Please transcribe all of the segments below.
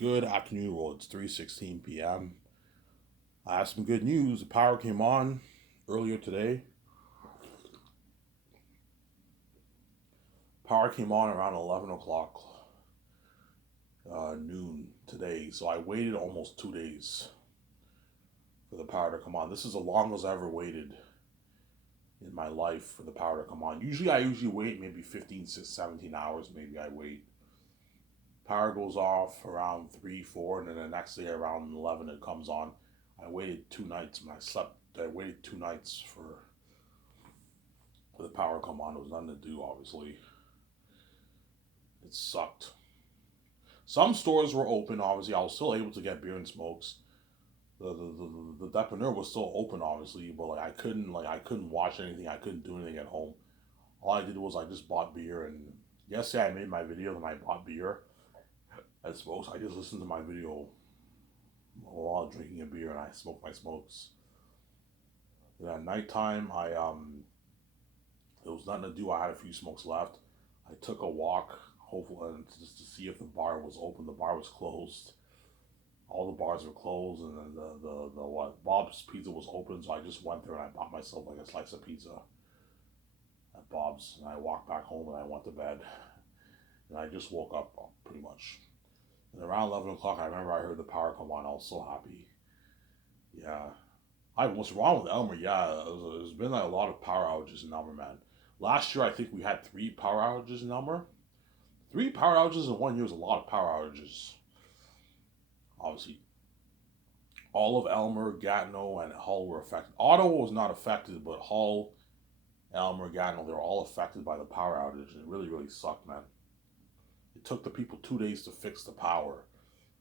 Good afternoon, well, it's 3:16 p.m. I have some good news. The power came on earlier today. Power came on around 11 o'clock noon today, so I waited almost 2 days for the power to come on. This is the longest I ever waited in my life for the power to come on. I usually wait maybe 15, 17 hours, maybe I wait. Power goes off around 3, 4, and then the next day around 11 it comes on. I waited 2 nights when I slept. I waited 2 nights for the power to come on. There was nothing to do, obviously. It sucked. Some stores were open, obviously. I was still able to get beer and smokes. The depanneur was still open, obviously, but I couldn't watch anything. I couldn't do anything at home. All I did was I just bought beer, and yesterday I made my video and I bought beer and smokes. I just listened to my video while drinking a beer and I smoked my smokes. And at nighttime, there was nothing to do. I had a few smokes left. I took a walk, hopefully, just to see if the bar was open. The bar was closed. All the bars were closed, and then the what Bob's Pizza was open. So I just went there and I bought myself like a slice of pizza at Bob's, and I walked back home and I went to bed. And I just woke up pretty much. And around 11 o'clock, I remember I heard the power come on. I was so happy. Yeah, what's wrong with Elmer? Yeah, there's been like a lot of power outages in Elmer, man. Last year, I think we had 3 power outages in Elmer. 3 power outages in 1 year is a lot of power outages. Obviously, all of Elmer, Gatineau, and Hull were affected. Ottawa was not affected, but Hull, Elmer, Gatineau, they were all affected by the power outage. And it really, really sucked, man. It took the people 2 days to fix the power.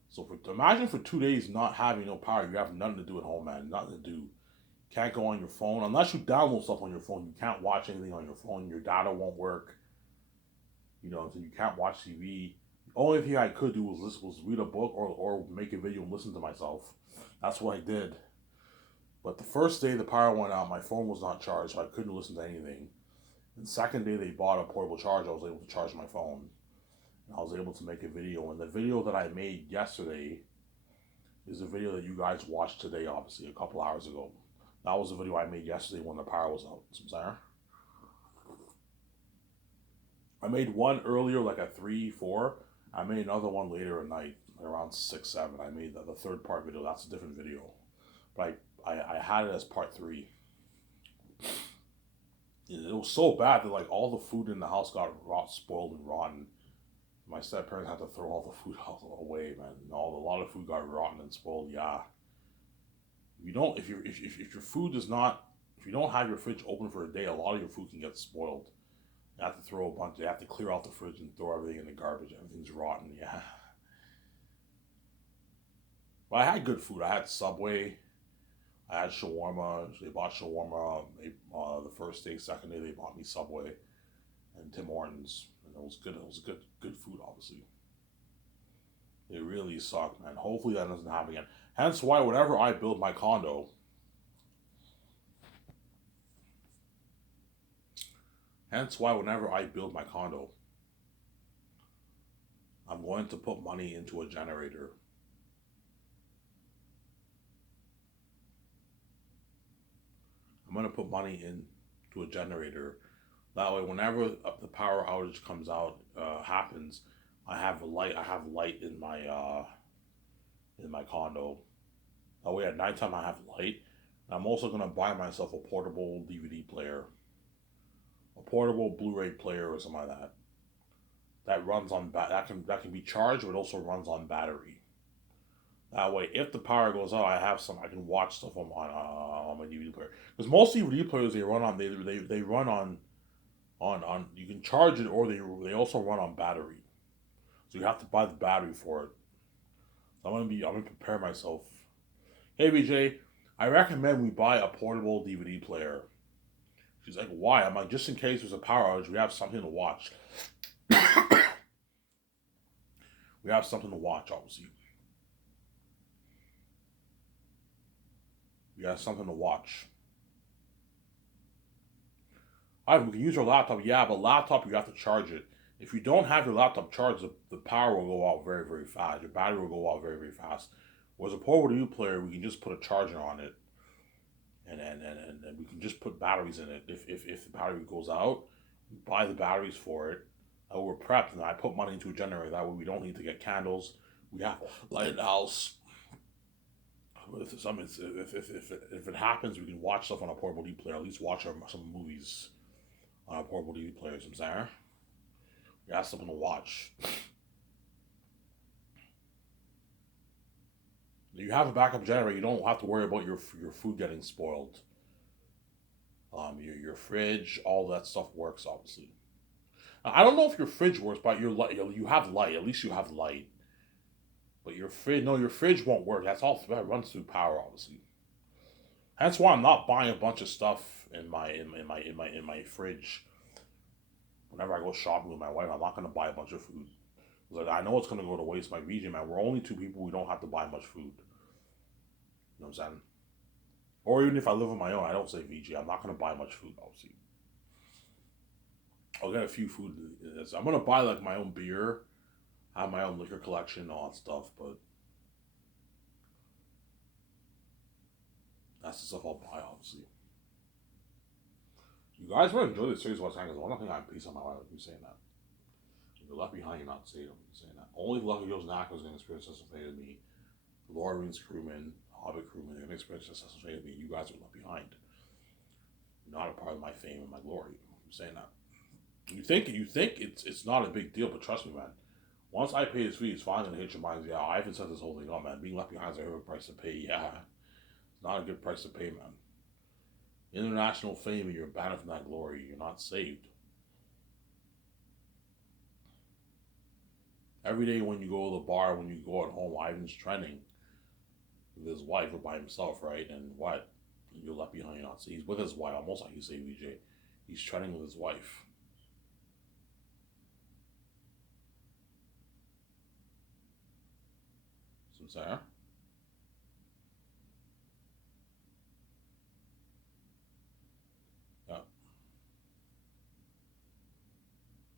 So imagine for 2 days not having no power, you have nothing to do at home, man. Nothing to do. Can't go on your phone unless you download stuff on your phone. You can't watch anything on your phone. Your data won't work. So you can't watch TV. The only thing I could do was read a book or make a video and listen to myself. That's what I did. But the first day the power went out, my phone was not charged, so I couldn't listen to anything. And the second day they bought a portable charger, I was able to charge my phone. And I was able to make a video. And the video that I made yesterday is a video that you guys watched today, obviously, a couple hours ago. That was the video I made yesterday when the power was out. I made one earlier, like at 3, 4. I made another one later at night, around 6, 7. I made the third part video. That's a different video. But I had it as part 3. It was so bad that like all the food in the house got spoiled and rotten. My step parents had to throw all the food away, man. A lot of food got rotten and spoiled. Yeah. If you don't, if your food does not, if you don't have your fridge open for a day, a lot of your food can get spoiled. You have to throw a bunch. You have to clear out the fridge and throw everything in the garbage. Everything's rotten. Yeah. But I had good food. I had Subway. I had shawarma. They bought shawarma. The first day, second day, they bought me Subway and Tim Hortons, and it was good. It was good food, obviously. It really sucked, man. Hopefully that doesn't happen again. Hence why whenever I build my condo, I'm going to put money into a generator. I'm going to put money into a generator. That way, whenever the power outage comes out, happens, I have a light. I have light in my condo. That way, at nighttime, I have light. And I'm also going to buy myself a portable DVD player, a portable Blu-ray player, or something like that. That runs on that can be charged, but also runs on battery. That way, if the power goes out, I have some. I can watch stuff on my DVD player. Because most DVD players they run on they run on you can charge it or they also run on battery. So you have to buy the battery for it. So I'm gonna prepare myself. Hey BJ, I recommend we buy a portable DVD player. She's like, why? I'm like, just in case there's a power outage, we have something to watch. We have something to watch, obviously. We have something to watch. All right, we can use our laptop, yeah, but laptop you have to charge it. If you don't have your laptop charged, the power will go out very, very fast. Your battery will go out very, very fast. Whereas a portable DVD player, we can just put a charger on it, and we can just put batteries in it. If the battery goes out, we buy the batteries for it. We're prepped, and I put money into a generator. That way, we don't need to get candles. We have light in the house. If it happens, we can watch stuff on a portable DVD player. At least watch some movies on a portable DVD player. You know what I'm saying? You have something to watch. You have a backup generator. You don't have to worry about your food getting spoiled. Your fridge, all that stuff works obviously. Now, I don't know if your fridge works, but your light, you have light. At least you have light. But your fridge, no, your fridge won't work. That runs through power, obviously. That's why I'm not buying a bunch of stuff in my fridge. Whenever I go shopping with my wife, I'm not gonna buy a bunch of food. Like I know it's gonna go to waste. My VJ man, we're only two people. We don't have to buy much food. You know what I'm saying? Or even if I live on my own, I don't say VG. I'm not gonna buy much food. Obviously, I'll get a few food. I'm gonna buy like my own beer, have my own liquor collection, all that stuff. But that's the stuff I'll buy. Obviously, you guys will enjoy the series. What's happening? Because one thing I'm peace on my life. You saying that. If you're left behind, you're not saved. I'm saying that. Only Lucky Joe's Knack was gonna experience this with me. The Lord Rings crewmen, Hobbit crewmen, they're gonna experience this with me. You guys are left behind. You're not a part of my fame and my glory. I'm saying that. You think it's not a big deal, but trust me, man. Once I pay this fee, it's finally gonna hit your mind. Yeah, I haven't set this whole thing up, man. Being left behind is a heavy price to pay. Yeah, it's not a good price to pay, man. International fame, and you're banned from that glory. You're not saved. Every day when you go to the bar, when you go at home, Ivan's trending with his wife or by himself, right? And what? You're left behind. You're not. See, he's with his wife, almost like you say, VJ. He's trending with his wife. Sincere. Yeah.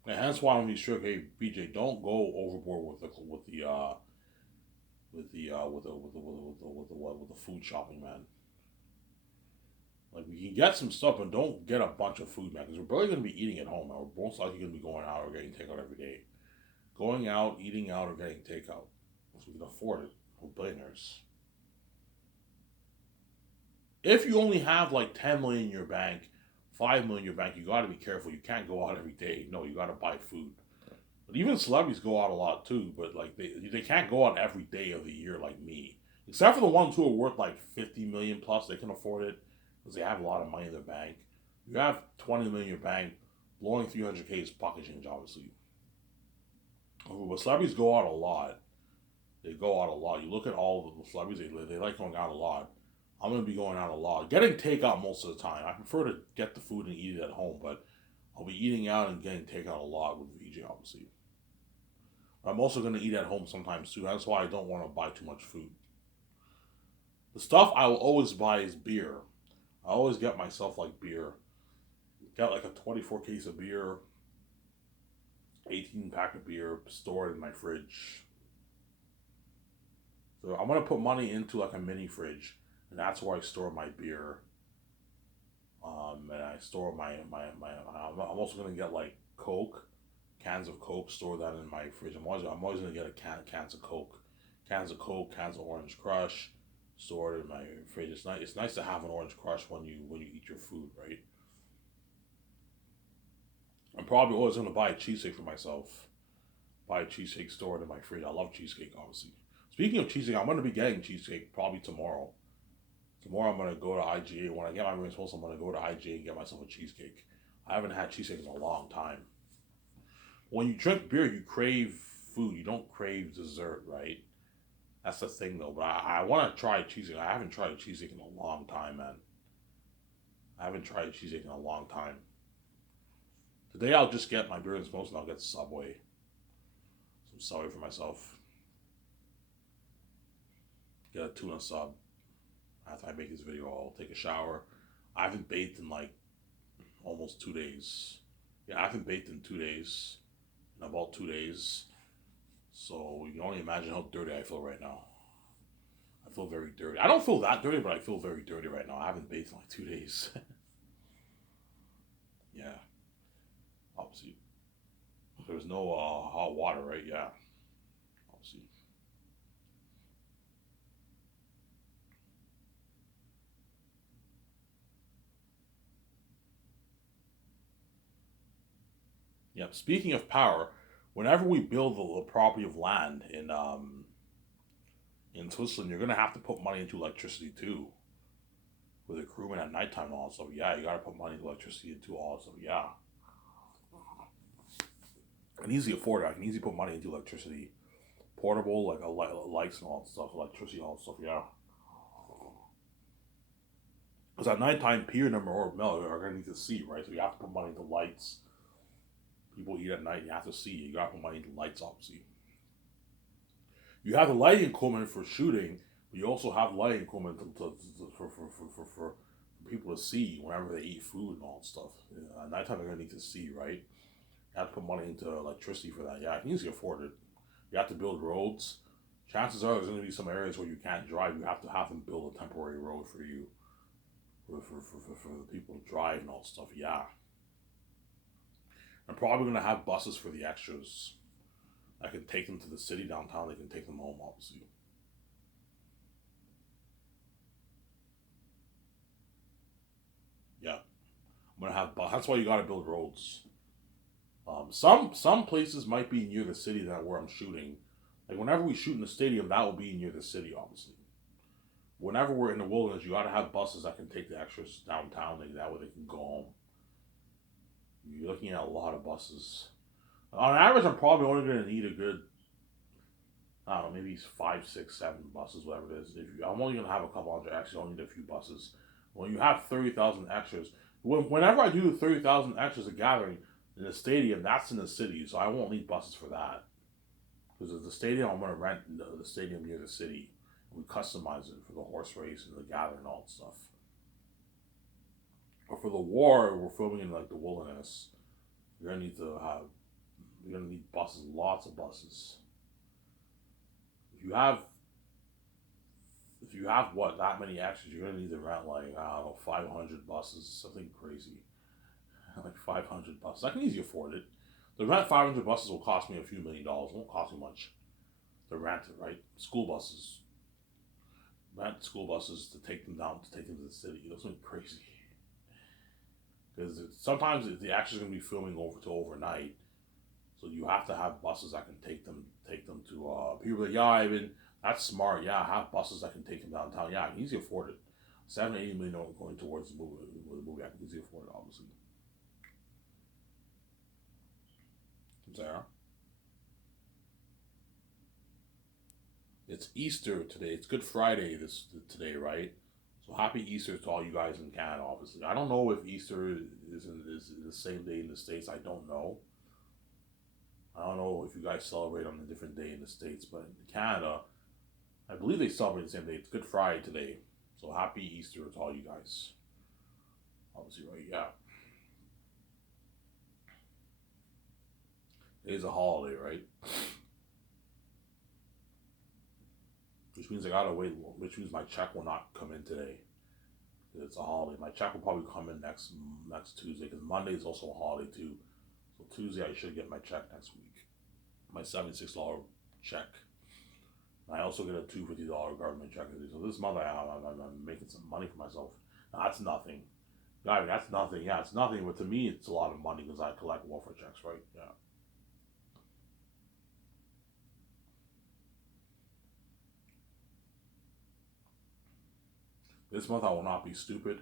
And that's why when we strict, hey BJ, don't go overboard with the food shopping, man. Like we can get some stuff, but don't get a bunch of food, man. Because we're barely gonna be eating at home, man. We're most likely gonna be going out or getting takeout every day. Going out, eating out, or getting takeout, because we can afford it. We're billionaires. If you only have like 10 million in your bank, 5 million in your bank, you got to be careful. You can't go out every day. No, you got to buy food. But even celebrities go out a lot too. But like they can't go out every day of the year like me. Except for the ones who are worth like 50 million plus, they can afford it because they have a lot of money in their bank. You have 20 million in your bank, blowing 300K is pocket change, obviously. But celebrities go out a lot. They go out a lot. You look at all the celebrities, they like going out a lot. I'm gonna be going out a lot. Getting takeout most of the time. I prefer to get the food and eat it at home, but I'll be eating out and getting takeout a lot with VJ, obviously. I'm also gonna eat at home sometimes too. That's why I don't want to buy too much food. The stuff I will always buy is beer. I always get myself like beer. Got like a 24 case of beer, 18 pack of beer stored in my fridge. So I'm gonna put money into like a mini fridge, and that's where I store my beer. And I store my. I'm also gonna get like Coke, cans of Coke. Store that in my fridge. I'm always gonna get cans of Coke, cans of Orange Crush, stored in my fridge. It's nice to have an Orange Crush when you eat your food, right? I'm probably always gonna buy a cheesesteak for myself. Buy a cheesesteak stored in my fridge. I love cheesecake, obviously. Speaking of cheesesteak, I'm gonna be getting cheesesteak probably tomorrow. Tomorrow I'm gonna go to IGA. When I get my rings post, I'm gonna go to IGA and get myself a cheesecake. I haven't had cheesecake in a long time. When you drink beer, you crave food. You don't crave dessert, right? That's the thing, though. But I want to try cheesecake. I haven't tried cheesecake in a long time, man. I haven't tried cheesecake in a long time. Today I'll just get my beer and smokes and I'll get Subway. Some Subway for myself. Get a tuna sub. After I make this video, I'll take a shower. I haven't bathed in like almost 2 days. Yeah, I haven't bathed in 2 days. in about 2 days. So you can only imagine how dirty I feel right now. I feel very dirty. I don't feel that dirty, but I feel very dirty right now. I haven't bathed in like 2 days. Yeah, obviously. There's no hot water, right? Yeah, obviously. Yeah. Speaking of power, whenever we build the property of land in Switzerland, you're gonna have to put money into electricity too. With the crewmen at nighttime and all that stuff. Yeah, you gotta put money into electricity into all that stuff. Yeah. I can easily afford it. I can easily put money into electricity. Portable, like lights and all that stuff, electricity and all that stuff, yeah. Because at nighttime, Peter and or Mel are going to need to see, right? So you have to put money into lights. People eat at night, you have to see. You got to put money into lights, obviously. You have the lighting equipment for shooting, but you also have lighting equipment for people to see whenever they eat food and all that stuff. Yeah, at nighttime, they're going to need to see, right? You have to put money into electricity for that. Yeah, I can easily afford it. You have to build roads. Chances are there's going to be some areas where you can't drive. You have to have them build a temporary road for you, for the people to drive and all that stuff. Yeah. I'm probably going to have buses for the extras. I can take them to the city downtown. They can take them home, obviously. Yeah. I'm going to have That's why you got to build roads. Some places might be near the city that where I'm shooting. Like whenever we shoot in the stadium, that will be near the city, obviously. Whenever we're in the wilderness, you got to have buses that can take the extras downtown. That way they can go home. You're looking at a lot of buses. On average, I'm probably only going to need a good, I don't know, maybe 5, 6, 7 buses, whatever it is. I'm only going to have a couple hundred extras. I only need a few buses. When you have 30,000 extras, whenever I do 30,000 extras a gathering in the stadium, that's in the city, so I won't need buses for that. Because at the stadium, I'm going to rent the stadium near the city. We customize it for the horse race and the gathering and all that stuff. But for the war, we're filming in like the wilderness. You're gonna need to have. You're gonna need buses, lots of buses. If you have, if you have what that many extras, you're gonna need to rent like I don't know 500 buses, something crazy, like 500 buses. I can easily afford it. The rent 500 buses will cost me a few $1 million. It won't cost me much. The rent it, right? School buses, rent school buses to take them down, to take them to the city. That's something crazy. Because sometimes the action's gonna be filming over to overnight, so you have to have buses that can take them to. People are like, yeah, Ivan, that's smart. Yeah, have buses that can take them downtown. Yeah, I can easily afford it. 7 to 8 million going towards the movie. I can easily afford it, obviously. Sarah, it's Easter today. It's Good Friday today, right? So happy Easter to all you guys in Canada. Obviously, I don't know if Easter is the same day in the states. I don't know. I don't know if you guys celebrate on a different day in the states, but in Canada, I believe they celebrate the same day. It's Good Friday today. So happy Easter to all you guys. Obviously, right? Yeah, it is a holiday, right? Which means I gotta wait. Which means my check will not come in today. It's a holiday. My check will probably come in next Tuesday because Monday is also a holiday too. So Tuesday I should get my check next week. My $76 check. And I also get a $250 government check. So this month I'm making some money for myself. Now, that's nothing. I mean, that's nothing. Yeah, it's nothing. But to me, it's a lot of money because I collect welfare checks, right? Yeah. This month I will not be stupid.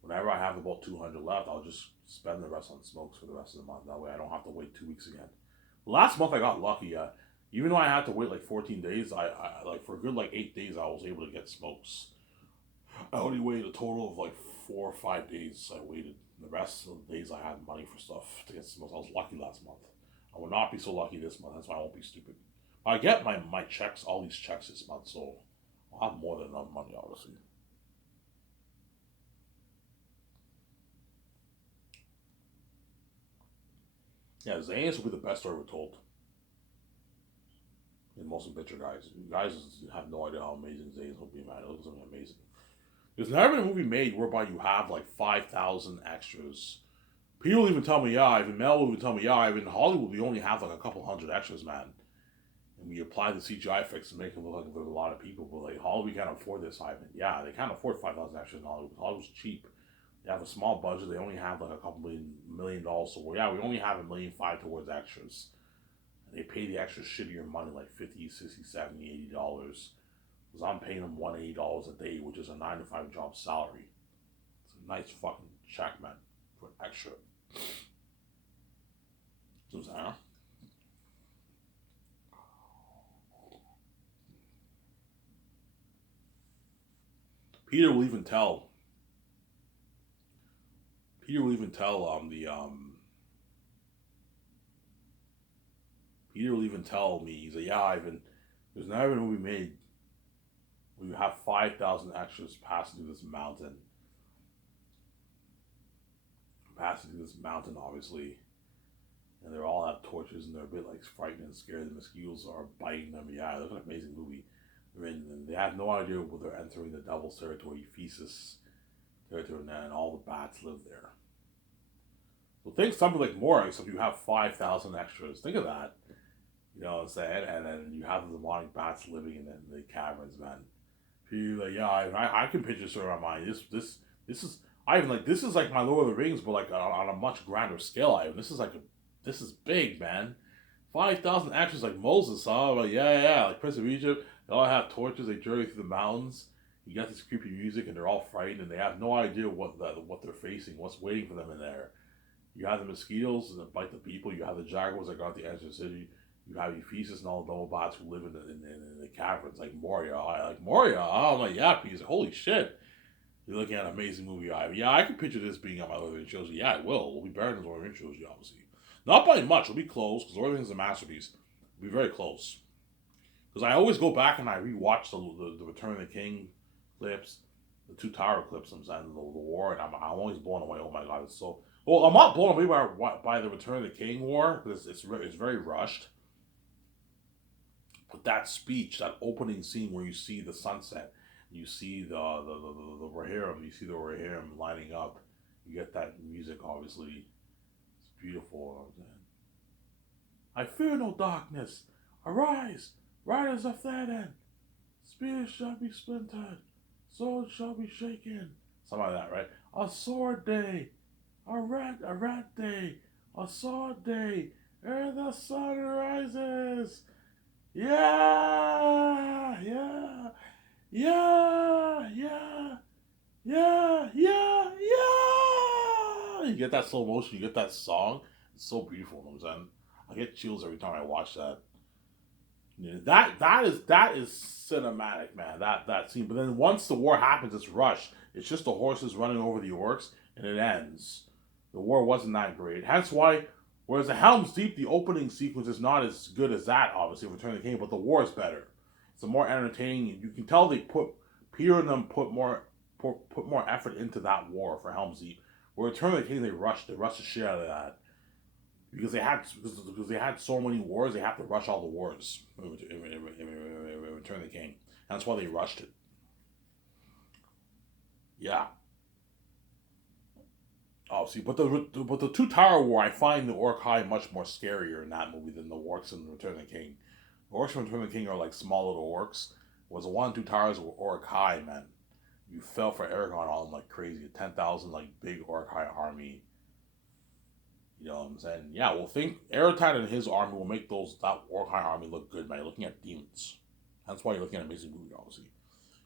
Whenever I have about 200 left, I'll just spend the rest on smokes for the rest of the month. That way I don't have to wait 2 weeks again. Last month I got lucky. Even though I had to wait like 14 days, I like for a good like 8 days I was able to get smokes. I only waited a total of like 4 or 5 days. I waited. The rest of the days I had money for stuff to get smokes. I was lucky last month. I will not be so lucky this month. That's why I won't be stupid. I get my checks, all these checks this month, so I'll have more than enough money, obviously. Yeah, Zane's will be the best story ever told in motion picture, guys. You guys have no idea how amazing Zane's will be, man. It looks something amazing. There's never been a movie made whereby you have like 5,000 extras. People even tell me, yeah, even Mel will even tell me, yeah, even Hollywood, we only have like a couple hundred extras, man. And we apply the CGI effects to make it look like there's a lot of people. But like Hollywood can't afford this, Ivan. Yeah, they can't afford 5,000 extras in Hollywood. Hollywood's cheap. They have a small budget. They only have like a couple million dollars. So yeah, we only have $1.5 million towards extras. And they pay the extra shittier money, like 50, 60, 70, $80. Because I'm paying them $180 a day, which is a 9 to 5 job salary. It's a nice fucking check, man, for extra. So, Peter will even tell. Peter will even tell the Peter will even tell me, he's like, yeah, Ivan, there's never been a movie made where you have 5,000 extras passing through this mountain. Passing through this mountain, obviously. And they all have torches and they're a bit like frightened and scared. The mosquitoes are biting them. Yeah, it's an amazing movie. And they have no idea what they're entering the devil's territory, Ephesus territory, and all the bats live there. So think something like more, except you have 5,000 extras. Think of that. You know what I'm saying? And then you have the demonic bats living in the caverns, man. You're like, yeah, I can picture this in my mind. This is I even like this is like my Lord of the Rings, but like on a much grander scale. This is big, man. 5,000 actors like Moses, huh? Like, yeah, like Prince of Egypt. They all have torches. They journey through the mountains. You got this creepy music, and they're all frightened, and they have no idea what they're facing, what's waiting for them in there. You have the mosquitoes that bite the people. You have the jaguars that go out the edge of the city. You have Ephesus and all the nomads who live in the caverns, like Moria. I like Moria. Oh, I'm like, yeah, piece. Holy shit. You're looking at an amazing movie. Yeah, I can picture this being on my Lord of the Rings trilogy. Yeah, it will. We'll be better than the Lord of the Rings trilogy, obviously. Not by much. It'll be close, because Lord of the Rings is a masterpiece. It'll be very close. Because I always go back and I rewatch the Return of the King clips, the Two Tower clips, and the war, and I'm always blown away. Oh my god, it's so. Well, I'm not blown away by the Return of the King war, because it's very rushed. But that speech, that opening scene where you see the sunset, you see the Rohirrim, you see the Rohirrim lining up, you get that music, obviously. It's beautiful. I fear no darkness. Arise, riders of Theoden. Spears shall be splintered. Swords shall be shaken. Something like that, right? A sword day. A red day. A sword day. Ere the sun rises. Yeah, yeah, yeah, yeah, yeah, yeah, yeah. You get that slow motion, you get that song. It's so beautiful, you know what I'm saying? I get chills every time I watch that. Yeah, that is cinematic, man. That scene. But then once the war happens, it's rushed. It's just the horses running over the orcs, and it ends. The war wasn't that great. Hence why, whereas the Helm's Deep, the opening sequence is not as good as that, obviously, Return of the King, but the war is better. It's a more entertaining. You can tell they put Peter and them put more effort into that war for Helm's Deep. Where Return of the King, they rushed the shit out of that because they had so many wars. They have to rush all the wars in Return of the King. That's why they rushed it. Yeah. Oh, see, but the Two Tower War, I find the Orc-hai much more scarier in that movie than the orcs in Return of the King. The orcs in Return of the King are like small little orcs. Was the one Two Towers were Orc-hai, man. You fell for Aragorn on them like crazy. 10,000 like big Orc-hai army. You know what I'm saying? Yeah, well, think Erotan and his army will make that Orc-hai army look good, man. You're looking at demons. That's why you're looking at an amazing movie, obviously.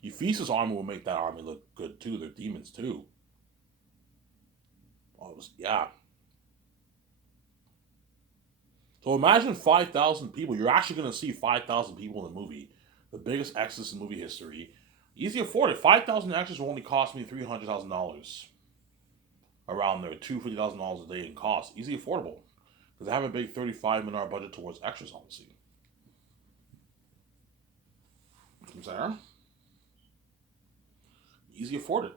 Ephesus' army will make that army look good too. They're demons too. Obviously, yeah. So imagine 5,000 people. You're actually going to see 5,000 people in the movie. The biggest exodus in movie history. Easy afforded. 5,000 extras will only cost me $300,000. Around there, $250,000 a day in cost. Easy affordable. Because I have a big $35 million budget towards extras, obviously. I'm saying? Easy afforded.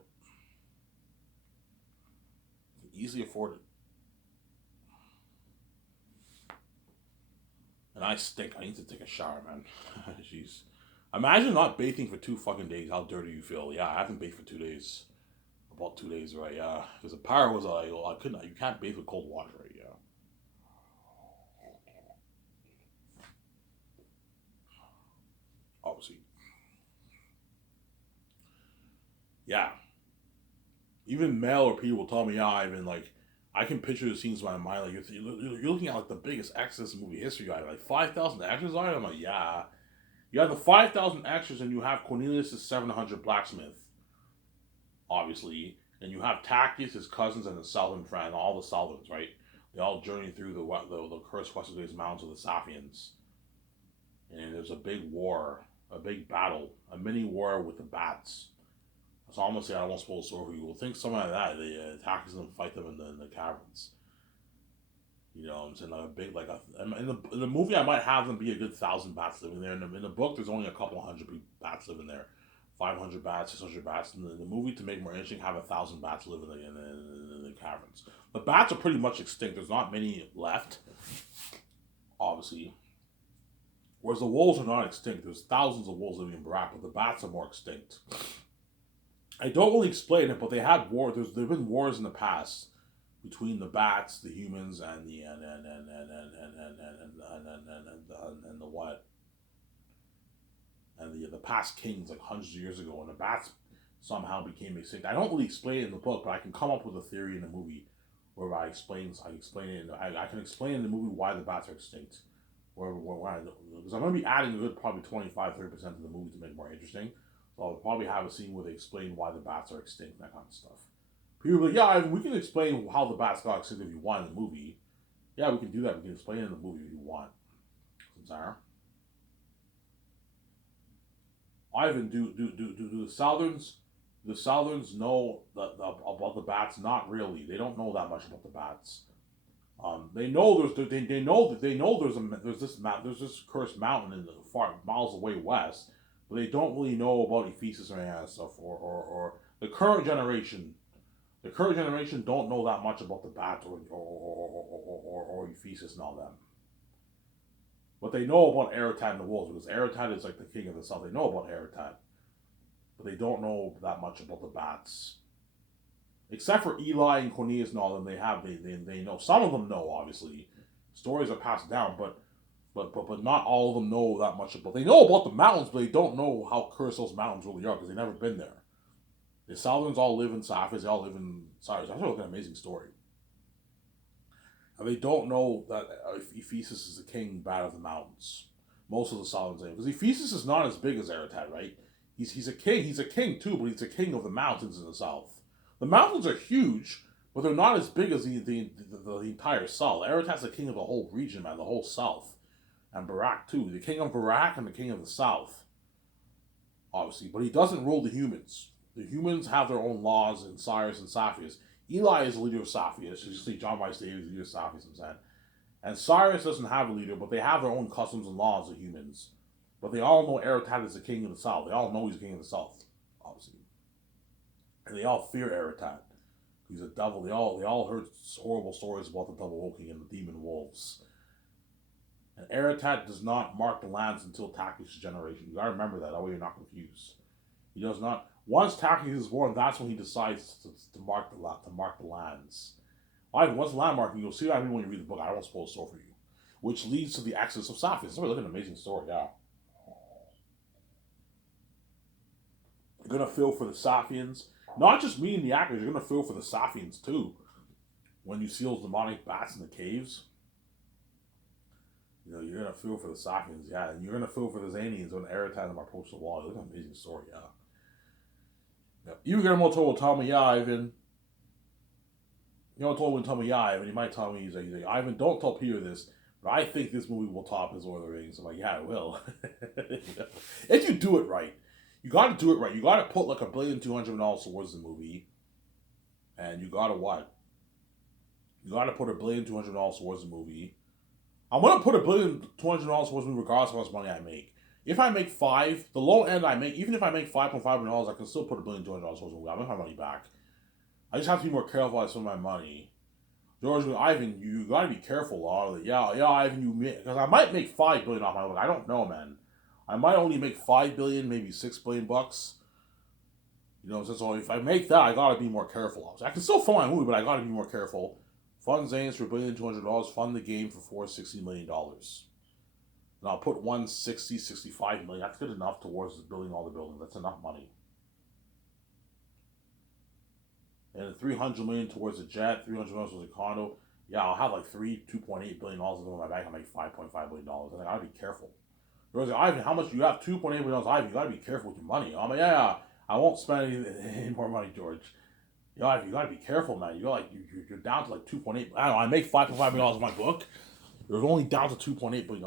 Easily afforded. I stink. I need to take a shower, man. Jeez. Imagine not bathing for 2 fucking days. How dirty you feel. Yeah, I haven't bathed for 2 days. About 2 days, right? Yeah. Because the power was like, I couldn't. You can't bathe with cold water, right? Yeah. Obviously. Yeah. Even male or people will tell me, yeah, Ivan, like, I can picture the scenes in my mind. Like, you're looking at, like, the biggest extras in movie history. Like, 5,000 extras on it? I'm like, yeah. You have the 5,000 extras, and you have Cornelius' 700 blacksmith, obviously. And you have Tactius, his cousins, and his southern friend, all the Southerns, right? They all journey through the cursed Western Days Mountains of the Safians. And there's a big war, a big battle, a mini war with the bats. So I'm gonna say I won't spoil the story for you. We'll think something like that. They attack them and fight them in the caverns. You know what I'm saying? Like a big, like in the movie, I might have them be a good 1,000 bats living there. In the book, there's only a couple hundred bats living there. 500 bats, 600 bats. In the movie, to make it more interesting, have 1,000 bats living in the caverns. The bats are pretty much extinct. There's not many left, obviously. Whereas the wolves are not extinct. There's thousands of wolves living in Barak, but the bats are more extinct. I don't really explain it, but they had war. There've been wars in the past between the bats, the humans, and the what, and the past kings like hundreds of years ago, and the bats somehow became extinct. I don't really explain it in the book, but I can come up with a theory in the movie where I explain it. I can explain in the movie why the bats are extinct. Because I'm going to be adding a good probably 25-30% to the movie to make it more interesting. So I'll probably have a scene where they explain why the bats are extinct, that kind of stuff. People will be like, yeah, we can explain how the bats got extinct if you want in the movie. Yeah, we can do that. We can explain it in the movie if you want. Sarah? Ivan, do the Southerns know about the bats? Not really. They don't know that much about the bats. They know there's this cursed mountain in the far miles away west, but they don't really know about Ephesus or any of that stuff, or the current generation. The current generation don't know that much about the bat or Ephesus and all them. But they know about Eretat and the wolves, because Eretat is like the king of the south. They know about Eretat, but they don't know that much about the bats. Except for Eli and Cornelius and all them, they know. Some of them know, obviously. Stories are passed down, but not all of them know that much about. They know about the mountains, but they don't know how cursed those mountains really are because they've never been there. The Southerns all live in Saphis, they all live in Cyrus. That's really an amazing story. And they don't know that Ephesus is the king bat of the mountains. Most of the Southerns say. Because Ephesus is not as big as Eretat, right? He's a king. He's a king too, but he's a king of the mountains in the south. The mountains are huge, but they're not as big as the entire south. Eretat's the king of the whole region, man, the whole south. And Barak too. The king of Barak and the king of the south. Obviously. But he doesn't rule the humans. The humans have their own laws in Cyrus and Sapphias. Eli is the leader of Sapphias. You see John Weiss David is the leader of Sapphias and Cyrus doesn't have a leader, but they have their own customs and laws of humans. But they all know Eretat is the king of the south. They all know he's the king of the south, obviously. And they all fear Eretat. He's a devil. They all heard horrible stories about the double walking and the demon wolves. And Eretat does not mark the lands until Tactius' generation. You gotta remember that way you're not confused. He does not. Once Tactius is born, that's when he decides to mark the lands. Once land marking, you'll see what I mean when you read the book. I don't want to spoil the story for you. Which leads to the Exodus of Sapphias. It's really an amazing story, yeah. You're gonna feel for the Saphians. Not just me and the actors, you're gonna feel for the Saphians too. When you see those demonic bats in the caves. You know, you're gonna feel for the Saphians, yeah. And you're gonna feel for the Zanians when Eretat and approach the wall. It's an amazing story, yeah. Yugaramoto will tell me, yeah, Ivan. Yamamoto will tell me, yeah, Ivan. He might tell me, he's like, Ivan, don't tell Peter this, but I think this movie will top his Lord of the Rings. I'm like, yeah, it will. If you do it right. You gotta do it right. You gotta put like $1,200,000,000 towards the movie. And you gotta what? You gotta put $1,200,000,000 towards the movie. I'm gonna put $1,200,000,000 towards the movie regardless of how much money I make. If I make the low end I make, even if I make $5.5 million, I can still put $1,200,000,000 towards the movie. I'm gonna have money back. I just have to be more careful how I spend my money. George, Ivan, you gotta be careful, yeah, Ivan, because I might make $5 billion off my book. I don't know, man. I might only make $5 billion, maybe $6 billion. So if I make that, I gotta be more careful. I can still fund my movie, but I gotta be more careful. Fund Zane's for $1,200,000. Fund the game for $460 million. And I'll put 160, 65 million. That's good enough towards building all the buildings. That's enough money. And 300 million towards a jet, 300 million towards a condo. Yeah, I'll have like $2.8 billion in my bank. I'll make $5.5 billion. And I gotta be careful. Like, Ivan, how much you have? $2.8 billion. Ivan, you gotta be careful with your money. I'm like, yeah, I won't spend any more money, George. Ivan, you gotta be careful, man. You're down to like 2.8. I don't know. I make $5.5 million in my book. You're only down to $2.8 billion.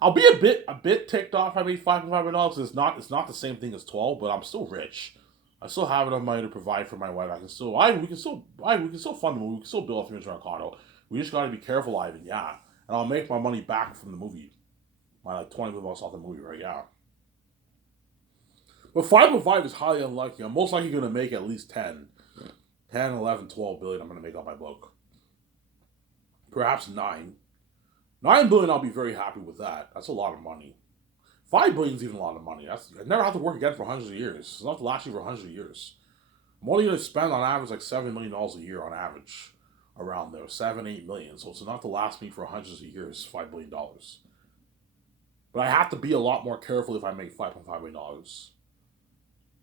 I'll be a bit ticked off. I made $5.5 million. It's not the same thing as 12, but I'm still rich. I still have enough money to provide for my wife. We can still fund the movie. We can still build a 300 condo. We just gotta be careful, Ivan. Yeah, and I'll make my money back from the movie. My like $20 million off the movie, right? Yeah. But 5.5 is highly unlikely. I'm most likely gonna make at least 10, 11, 12 billion. I'm gonna make off my book. Perhaps 9. 9 billion. I'll be very happy with that. That's a lot of money. 5 billion is even a lot of money. I never have to work again for hundreds of years. It's not to last you for hundreds of years. I'm only going to spend on average like $7 million a year on average, around there, 7-8 million. So it's enough to last me for hundreds of years. $5 billion. But I have to be a lot more careful if I make $5.5 million.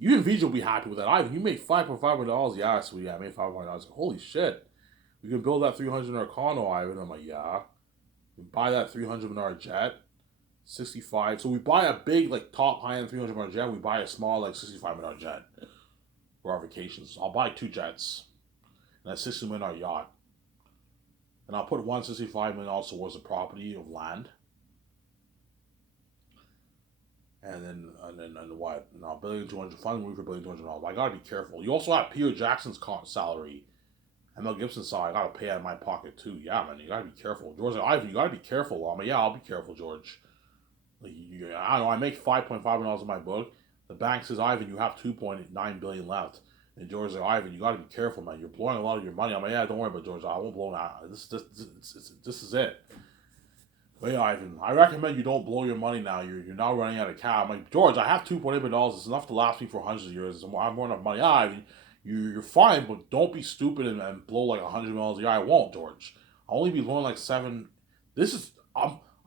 Even Vijay will be happy with that. Ivan, you made $5.5 million. Yeah, sweetie, I made $5.5 million. Holy shit! We can build that 300 condo, Ivan. I'm like, yeah. We buy that $300 million jet. 65. So we buy a big, like, top high-end $300 million jet. We buy a small, like, $65 million jet for our vacations. I'll buy 2 jets and a $60 million yacht. And I'll put $165 million towards the property of land. And then what? And I'll $1,200,000 fund movie for $1,200,000. I gotta be careful. You also have Peter Jackson's salary and Mel Gibson's salary. I gotta pay out of my pocket too. Yeah, man, you gotta be careful. George, Ivan, you gotta be careful. I'm like, yeah, I'll be careful, George. I don't know. I make $5.5 million in my book. The bank says, Ivan, you have $2.9 billion left. And George's like, Ivan, you got to be careful, man. You're blowing a lot of your money. I'm like, yeah, don't worry about George. I won't blow that. This is it. But yeah, Ivan, I recommend you don't blow your money now. You're now running out of cash. I'm like, George, I have $2.8 billion. It's enough to last me for hundreds of years. I'm more enough money. Yeah, Ivan, you're fine, but don't be stupid and blow like $100 million a year. I won't, George. I'll only be blowing like 7.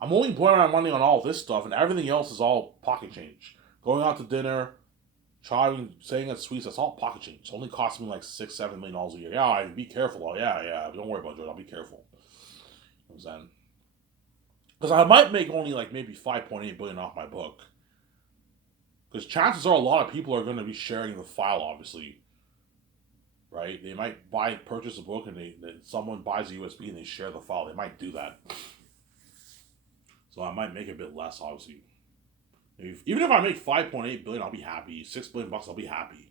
I'm only blowing my money on all this stuff, and everything else is all pocket change. Going out to dinner, traveling, staying at suites, that's all pocket change. It's only costing me like $6-7 million a year. Yeah, I be careful. Oh, yeah. Don't worry about it, I'll be careful. You know what I'm saying? Because I might make only like maybe $5.8 billion off my book. Because chances are a lot of people are going to be sharing the file, obviously. Right? They might purchase a book, and someone buys a USB and they share the file. They might do that. So I might make a bit less, obviously. Even if I make $5.8 billion, I'll be happy. $6 billion, I'll be happy.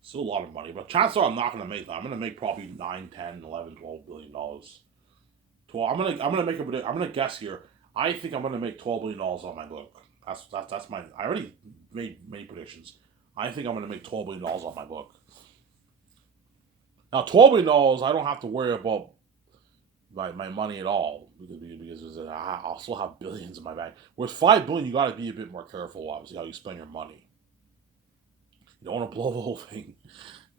Still a lot of money, but chances are I'm not going to make that. I'm going to make probably $9, $10, $11, $12 billion. 12. I'm going to guess here. I think I'm going to make $12 billion on my book. That's my. I already made many predictions. I think I'm going to make $12 billion off my book. Now, $12 billion, I don't have to worry about my money at all because I'll still have billions in my bank. Whereas $5 billion, you got to be a bit more careful, obviously, how you spend your money. You don't want to blow the whole thing,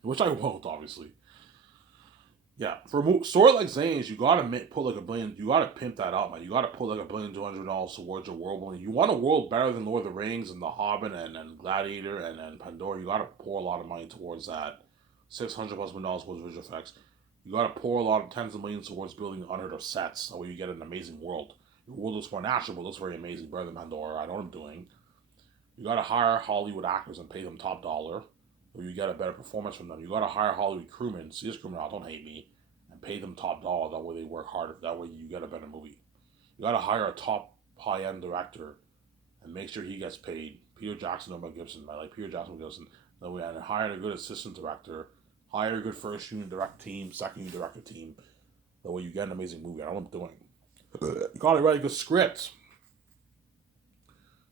which I won't, obviously. Yeah, for a story like Zane's, you got to put like $1 billion. You got to pimp that up, man. You got to put like $1,200,000 towards your world building. You want a world better than Lord of the Rings and The Hobbit and Gladiator and Pandora. You got to pour a lot of money towards that. $600+ million towards visual effects. You got to pour a lot of tens of millions towards building unheard of sets. That way you get an amazing world. Your world looks more natural, but looks very amazing, better than Pandora. I know what I'm doing. You got to hire Hollywood actors and pay them top dollar, or you get a better performance from them. You got to hire Hollywood crewmen, serious crewmen, don't hate me, and pay them top dollar. That way they work harder. That way you get a better movie. You got to hire a top high-end director and make sure he gets paid. Peter Jackson or Mel Gibson. I like Peter Jackson or Mel Gibson. That way, and hire a good assistant director. Hire a good first unit direct team, second unit director team. That way you get an amazing movie. I know what I'm doing. You gotta write a good script.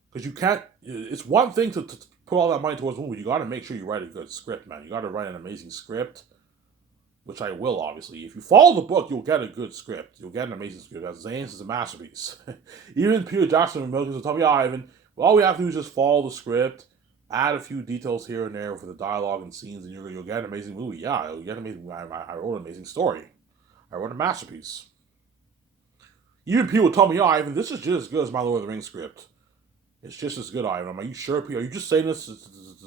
Because you can't, it's one thing to put all that money towards a movie. You gotta make sure you write a good script, man. You gotta write an amazing script. which I will, obviously. If you follow the book, you'll get a good script. You'll get an amazing script. As Zane's is a masterpiece. Even Peter Jackson and Milkins will tell me, oh, Ivan, well, all we have to do is just follow the script, add a few details here and there for the dialogue and scenes, and you'll get an amazing movie. Yeah, you'll get an amazing. I wrote an amazing story. I wrote a masterpiece. Even people tell me, oh, Ivan, this is just as good as my Lord of the Rings script. It's just as good, Ivan. Are you sure, Peter? Are you just saying this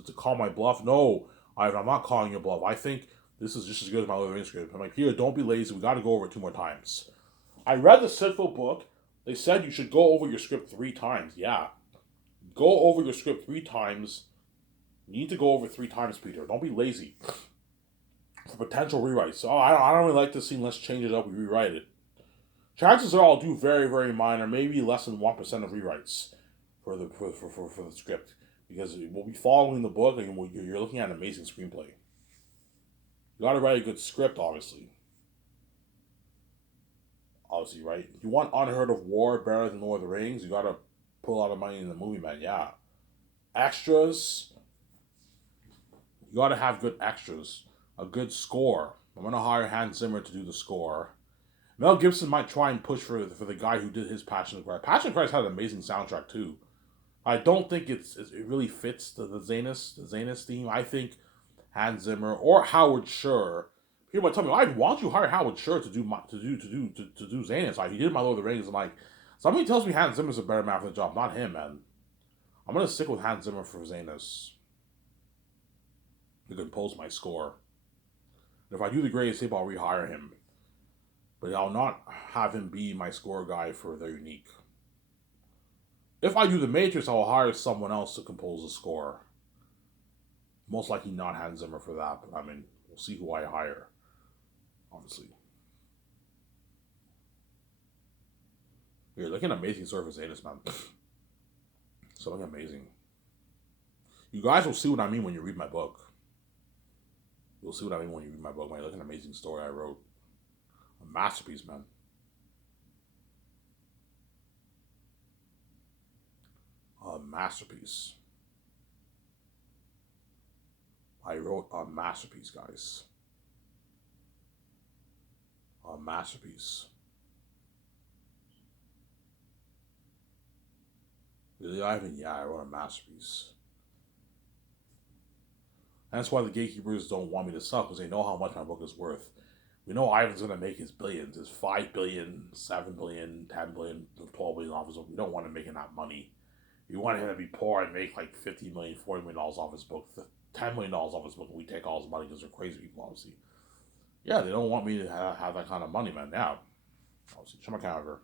to call my bluff? No, Ivan, I'm not calling your bluff. I think this is just as good as my Lord of the Rings script. I'm like, Peter, don't be lazy. We got to go over it 2 more times. I read the Sinful book. They said you should go over your script 3 times. Yeah. Go over your script 3 times. You need to go over 3 times, Peter. Don't be lazy. For potential rewrites. Oh, I don't really like this scene. Let's change it up. We rewrite it. Chances are I'll do very, very minor, maybe less than 1% of rewrites for the script, because we'll be following the book and you're looking at an amazing screenplay. You got to write a good script, obviously. Obviously, right? You want Unheard of War better than Lord of the Rings, you got to put a lot of money in the movie, man. Yeah. Extras. You got to have good extras. A good score. I'm going to hire Hans Zimmer to do the score. Mel Gibson might try and push for the guy who did his Passion of Christ. Passion of Christ had an amazing soundtrack too. I don't think it really fits the Zanus theme. I think Hans Zimmer or Howard Shore. People might tell me, why don't you hire Howard Shore to do Zanus? He did My Lord of the Rings. I'm like, somebody tells me Hans Zimmer's a better man for the job, not him, man. I'm gonna stick with Hans Zimmer for Zanus to compose my score. And if I do the greatest hip, I'll rehire him. But I'll not have him be my score guy for the unique. If I do the Matrix, I'll hire someone else to compose the score. Most likely not Hans Zimmer for that, but I mean, we'll see who I hire. Obviously. You're looking at amazing surface anus, man. Something amazing. You guys will see what I mean when you read my book. You'll see what I mean when you read my book. Man, look at an amazing story I wrote. A masterpiece, man. A masterpiece. I wrote a masterpiece, guys. A masterpiece. Really, Ivan? Yeah, I wrote a masterpiece. That's why the gatekeepers don't want me to sell, because they know how much my book is worth. We know Ivan's going to make his billions. His 5 billion, 7 billion, 10 billion, 12 billion off his book. We don't want him making that money. We want him to be poor and make like $50 million, $40 million off his book, $10 million off his book, and we take all his money because they're crazy people, obviously. Yeah, they don't want me to have that kind of money, man. Now, obviously, check my calendar.